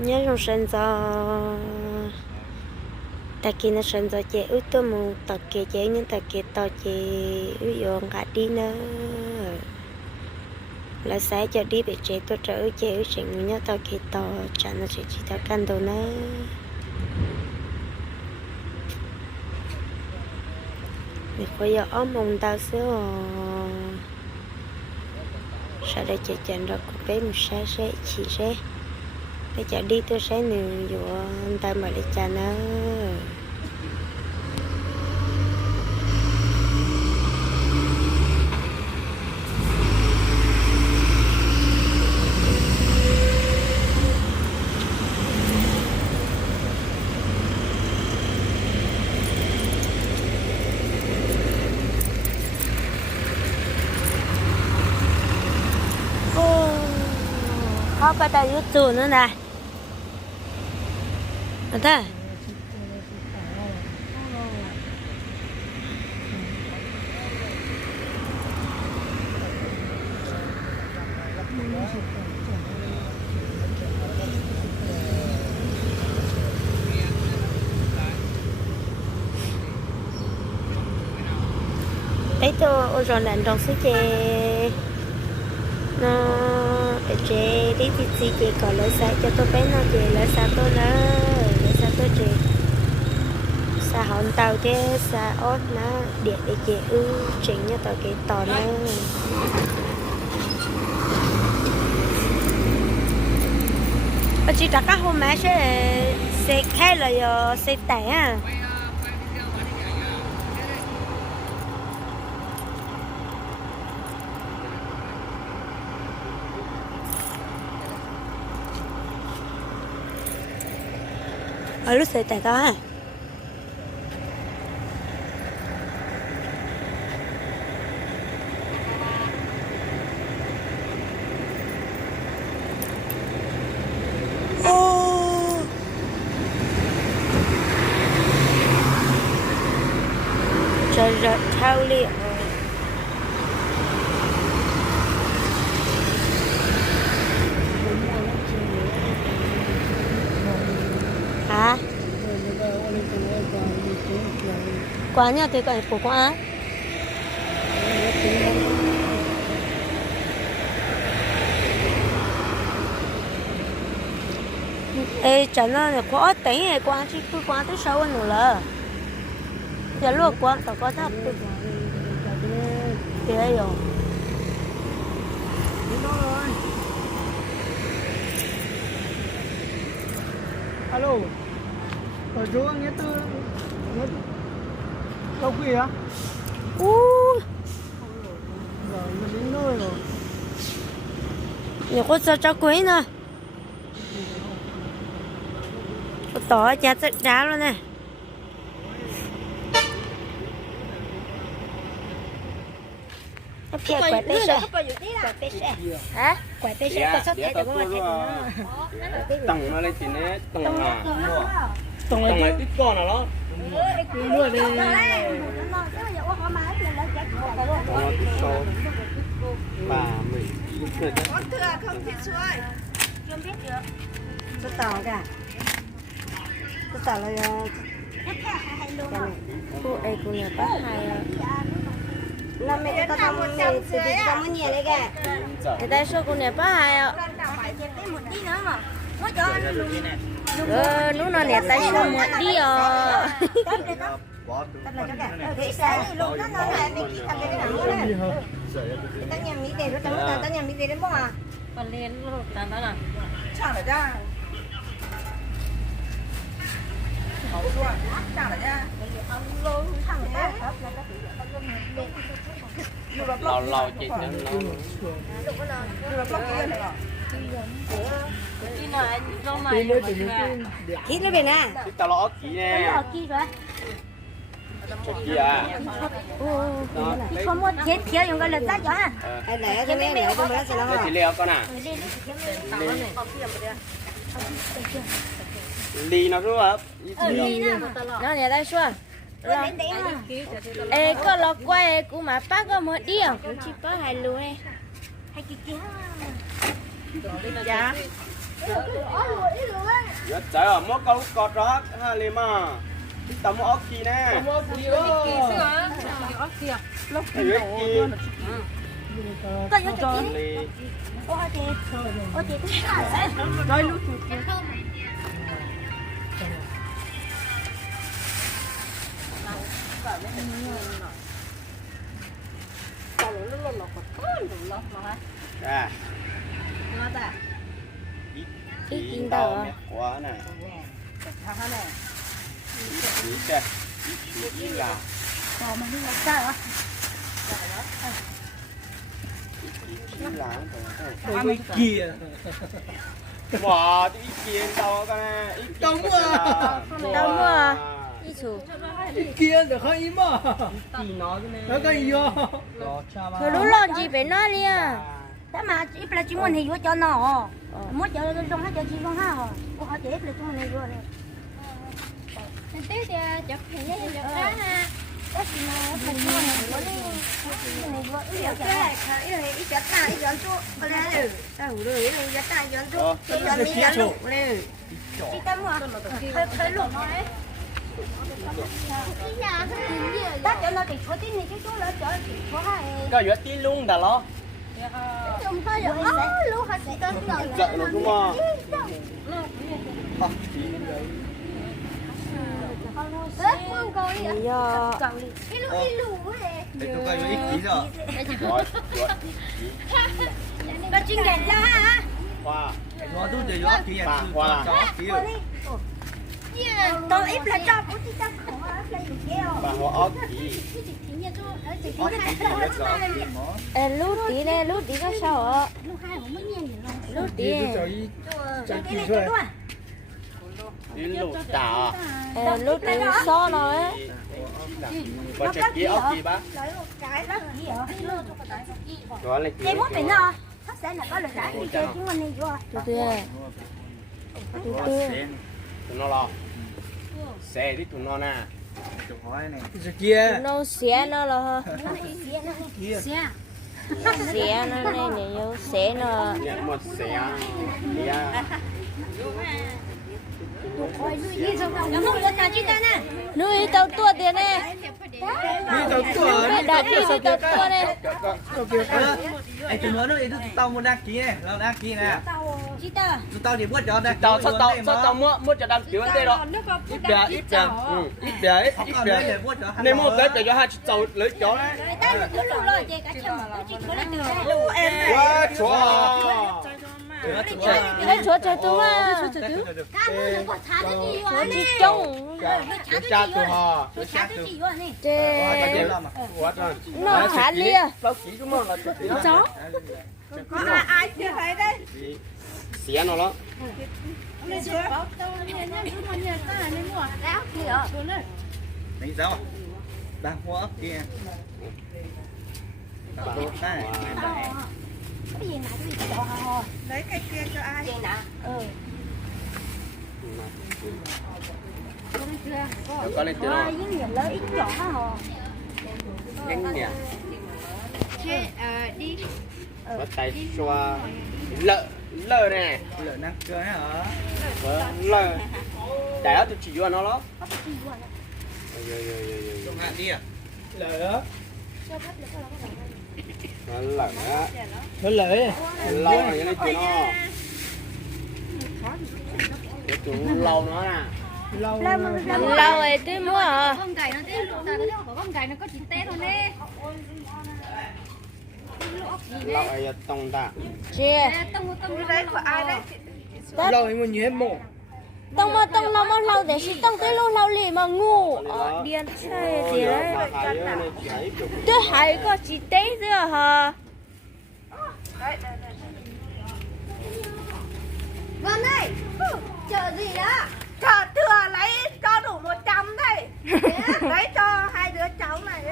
nhớ trong sân gió ta kia nó sân gió chế ướt tôi muốn ta kia chế nhưng ta kia to chế ướt dùng cả đi nữa là sáng cho đi bị chế tôi trở chế ướt chuyện nhớ ta kia to chẳng nó chỉ ta căn đồ nữa mình phải giờ ôm mông ta xíu sau đây chị chọn ra cô bé một sẽ chỉ sẽ bây giờ đi tôi sẽ nữa dù anh ta mà đi chả nữa có cái tay rút tù nữa này ở đây đấy tôi rồi làm trong số chè nó chế đi thì chị có lấy xa cho tôi bé nó chị lấy xa tôi nữa lấy xa tôi chị xa hòn tàu chứ xa ốt nó điện để chị chỉnh cho tàu cái tàu nữa và chị trả các hôm mẹ sẽ khai là sẽ tẻ à ở lúc sẽ tại đó à trời rợt thao liệu hả? Quá nhờ thì còn của quá ê chẳng là có tính này quá chứ cứ quá tới sâu nữa là giờ luộc quá tao có thấp thì đây rồi alo ở chỗ nghĩa tư đâu quỳ á giờ nó đến nơi rồi nhiều có cho quý nè tỏ cha rất đá luôn nè kia quẹt tê xe hả quẹt tê xe có sót thế được không tầng nó lên chỉ nè tầng này ít con nào đó mua đi bà mình con thừa không thịt xuôi không biết được tôi tỏ cả tôi tỏ là cô ấy cũng là bác hai là mẹ ta tao muốn chăm sữa tao muốn nhẹ đấy kìa người ta số con này bác hai ạ một tí nữa mà nó cho nó nó nè tay số một đi à để sáng thì lúc nó lại mình đi thằng cái nào nữa ta nhà mỹ để nó ta nhà mỹ để đến bao à còn lên rồi tao đó là chả là ra lò chị hít nó về nè tao lo kỹ nè kỹ à không muốn chết kia dùng cái lần tắt cho ha để cho mấy để cho mấy sẽ nó chị leo con à ly nó rất hấp nó nhà đây xua ê có lọ quay cũng mà bác có một đi không chỉ có hai lúa này hay kia dạ giờ chạy ở mỗi câu cọt đó ha lên mà tầm ốc gì nè ốc gì có vô cho chị ô chị cũng phải rồi luôn à ít kinh tờ quá nè ý kìa ý là ý kia wow ý kia đâu cái này ý đâu mua đâu mua ít số kia được không ý mà nó có gì vô rồi lúc lo gì phải nói đi à thế mà chị là chỉ muốn hình cho nó muốn cho trong hát cho chị con ha cô hỏi chị là chỉ muốn hình này tí thì chụp hình với chụp đó ha. đó thì nó thành con này có đi này có ý là cái này ý chặt ta ý chọn chỗ có lẽ được ta hủ rồi này chặt ta chọn chỗ chọn đi chọn lục này chị tâm à thấy lục đấy ta chọn nó thì có tí này cái chỗ là chọn có hai có việc tí luôn đã lo không phải được lúc hạt chị tâm rồi giận nó đúng không Không có gì thì do cái lũ này để tôi coi ít ký rồi có chuyên nghiệp ra hả wow nó tôi để gió ký à cho ký rồi tôi ít là cho cũng chỉ cho không là gì kia bà họ ốc gì lúc tí này lúc tí có sao ạ lúc tí cái này cái luôn đi lụt đảo lúc tí so nó ấy và chạy kia ốc gì bác cái đó gì hả đó là cái mốt biển nào hấp dẫn là có lời giải gì chơi chúng mình đi vô từ từ tụi nó lo xe đi tụi nó nè rồi kia nó xé nó là xé nó này nếu xé nó nhận một xe đi à nuôi tàu tua tiền này đi tàu tua đặt đi tàu tua này anh chúng nó đi tàu một đăng ký này là đăng ký này tàu thì buốt cho đây tàu sao mua cho đăng ký vấn đề đó ít bè nếu mua tới để cho hai tàu lấy chó đấy quá chúa lấy chúa trời tu mà chúa chỉ trông cha tụi họ trời quá rồi nó khá lia tao chỉ chúng nó là chó có ai chưa thấy đấy xé nó đó đánh sao đang hoa kia cái gì nãy cho họ lấy cái kia cho ai vậy nè có lên từ nó với người lớn ít chọn hả họ nhanh nhỉ đi bắt tay xoa lợ này lợn đang chơi hả lợ đại áo tôi chỉ vô nó đó dùng hạn đi à lợn nó lợ á nó lợn lâu này nó tụi nó tụi lâu nó nè lâu lâu rồi tôi mua hả con gầy nó thế lụa ta nó con gầy nó có chín té thôi nè lâu ấy tông ta chè tông đấy của ai đấy lâu anh muốn nhớ mổ tông nó mà lâu để chỉ tông tới lúc lâu liền mà ngu điên chơi gì đấy tôi thấy có chỉ té nữa hả vâng đây chờ gì đó chờ thừa lấy cho đủ 100 đây lấy cho hai đứa cháu này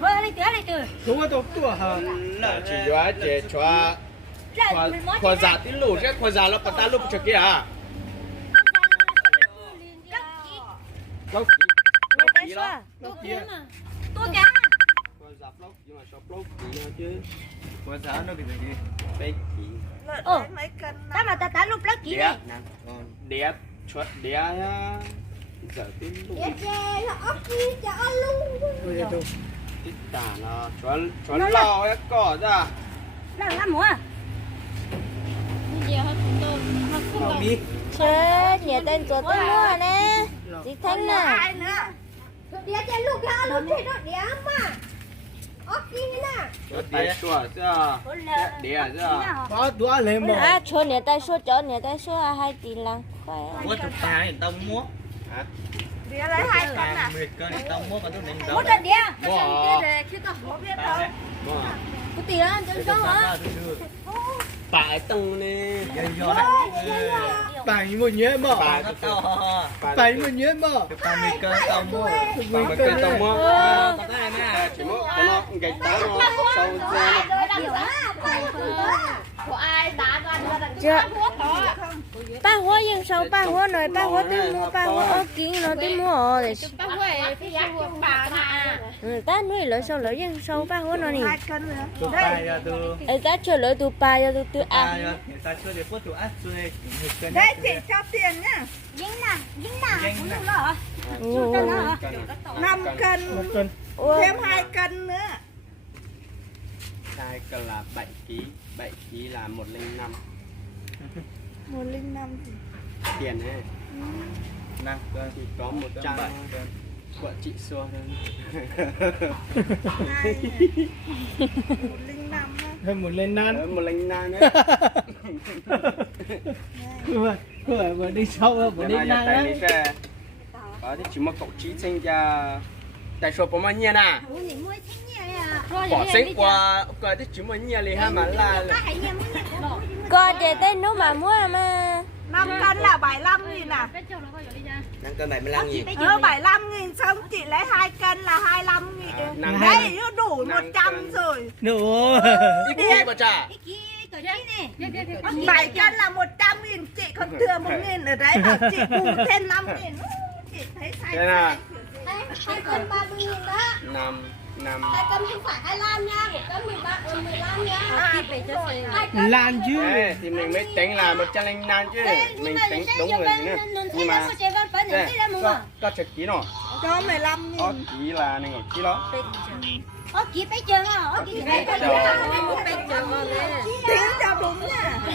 thôi đi từ đúng rồi tôi hả chỉ vô để cho khoa giả tí lù chứ khoa giả nó bắt ta lúc trước kia à lâu kỹ đó tôi cá dập lốc nhưng mà shop lốc thì chứ Bữa sáng nó bị gì? bé chỉ Ồ. mấy cân Tao mà tao lúc lắc kỹ này. đĩa chuột đĩa giờ tin luôn Dạ chè là ốc kia cho ăn luôn. ít tả nó chuột lò cái cỏ ra Là làm mua. Bây giờ họ cũng tôi họ cũng Không còn biết. Chết, nhà tên của tôi mua nè. Chị Thanh nè. ai nữa Dạ chè lúc là lúc thì nó đĩa mà. Ốc kia nè. chuột tay chuột ra đĩa ra Có đũa lên mà. À, cho nhà tay số cho nhà tay số 2 tỷ lăng. Khỏe. Bữa chụp tài thì tao mua. đĩa lấy 2 cân à 10 cân thì tao mua còn tôi nên đâu. Một trận đĩa. bỏ không biết đâu bỏ Có tiền ăn cho cho hả? bãi tầng này Bảy một nhớ mà. Bảy một nhớ mà. Bảy 10 cân tao mua. mà cái tầng mua chỉ mua cái nó cái đá nó sâu ra của ai đá ra Chưa. đó. Ba hoa dân sâu, ba hoa nói, ba hoa tôi mua, ba hoa ở kiến nó tôi mua để Ba huệ cái giá của bà mà. ta nuôi lỡ sâu lỡ dân sâu ba hoa nó nè. 2 cân nữa Chụp tài ra từ. Ê, ta chờ lỡ tụ ba cho tụ ăn. Người ta chưa được phút tụ ăn xuôi 10 cân. đây chị cho tiền nhá Dính nè. Cũng được hả? Ồ. 5 cân Một cân. thêm 2 cân nữa hai cân là 7 kg là 105 105 tiền ấy 5 cân. thì có 100 cân. của chị xua thôi 105 á Thêm một lên nan. 105 nữa Không phải vừa đi sâu đâu, vừa đi nan á. đó thì chỉ một cậu chí sinh ra tại số của mình nha nè Ủa thì mua thích nhẹ à. bỏ sinh qua cái thì chỉ một nhà liền ha mà là Có hãy nhầm nhẹ. Còn để tên nó mà mua mà. 5 cân là 75 nghìn à Cái chỗ nó có gì ra. Đang cân 75 nghìn. 75 nghìn xong chị lấy 2 cân là 25 nghìn năng đây nó đủ 100 rồi Nữa. ít đi bà trả Cái kia tổ chức này. 7 cân là 100 nghìn chị còn thừa 1 nghìn ở đấy bảo chị bù thêm 5 nghìn chị thấy sai đây nè 2 cân 30.000 đó. 5 2 cân không phải 25 nha. 1 cân 15 nha. Lan chứ. Đấy, thì mình mới tính là 105 chứ mình tính đúng rồi nữa nhưng mà đây, có chật ký nó cho 15 có nghìn ký là này ký đó Ơ kỹ bây giờ à? Ơ kỹ bây giờ. tính cho đúng nha Bây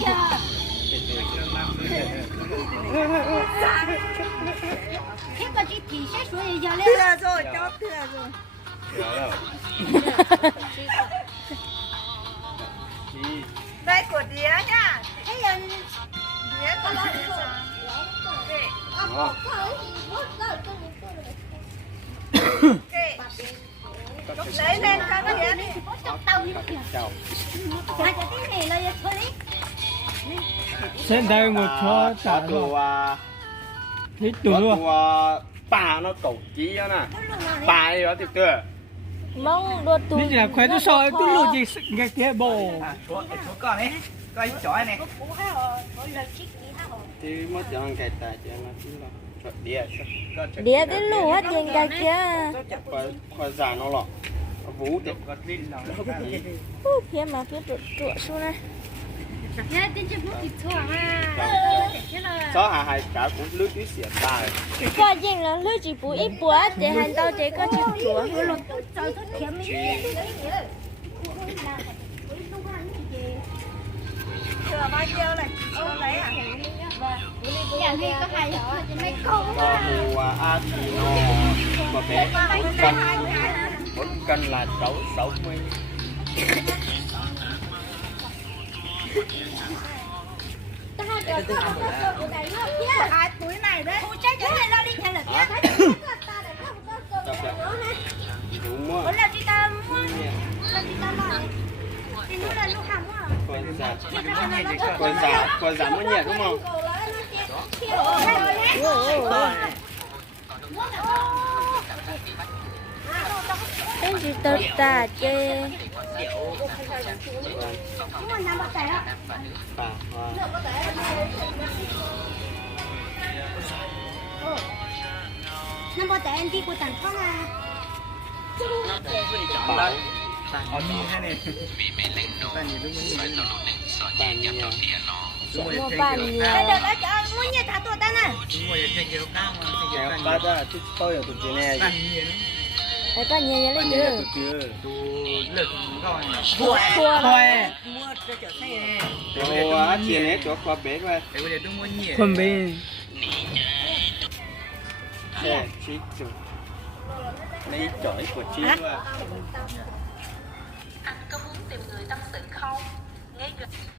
giờ. Thế còn chị thì sẽ xuống giờ lên. thừa rồi cho thừa rồi Đó ký đây của đĩa nhá Thế giờ đĩa có lo được rồi đó lấy lên cho nó đĩa đi chào Hai cái này là thôi đi. Sẽ đây một cho trả có rồi. tù Thích tủ có luôn. tù bà nó cẩu ký đó nè bà ấy đó thì tựa Mong đua tụ. Đi là khỏe tôi soi tôi lùi gì nghe kia bồ. Số con ấy, coi chói này. thì mất chọn cái tài cho nó chứ là chọn đĩa Đĩa đến lũ hết tiền cả kia. khỏi giả nó lọ vũ thì Phía mà phía tụ xuống này. Nghe tin chưa bút kịp thua mà. Thế là số hà hai cả cũng lướt cái xỉa ta Qua dân là lưu chỉ bù ít bùa để hành tao chỉ có chịu chúa. thừa bao nhiêu này cho lấy à nhà này có hai nhỏ trên mấy con. có mùa a thì nó mà bé một cân là 60 2 túi này đấy đúng không Bữa nào chị ta mua. Là chị ta nói. Thì nó là lúc hàng mua. còn giảm nó nhẹ đúng không Tên gì tao ta chê. Nhưng mà nằm ở tại á. bà Nằm ở tại anh đi của tặng phong à. Bảo Ở mi thế này. Bạn nhìn đúng không? bạn nhiều. Đúng rồi, mua trên bàn kiểu nhiều cao. Mua nhiều thả tổ ta nè. Đúng rồi, trên kiểu cao mà. Trên kiểu Kéo cao ba nhiều. ra chút tôi ở tụi chị nè. Bạn nhìn nó. đấy có nhiều Bạn lên nhìn là chứ tụi chưa. Tụ lực rồi. thua Khoe. Mua cho trở thay nè. Ồ á, chị nè chỗ qua bé qua. Để bây giờ tôi mua nhiều. Không biết. Nè, chị chủ. Lấy chổi của chị qua.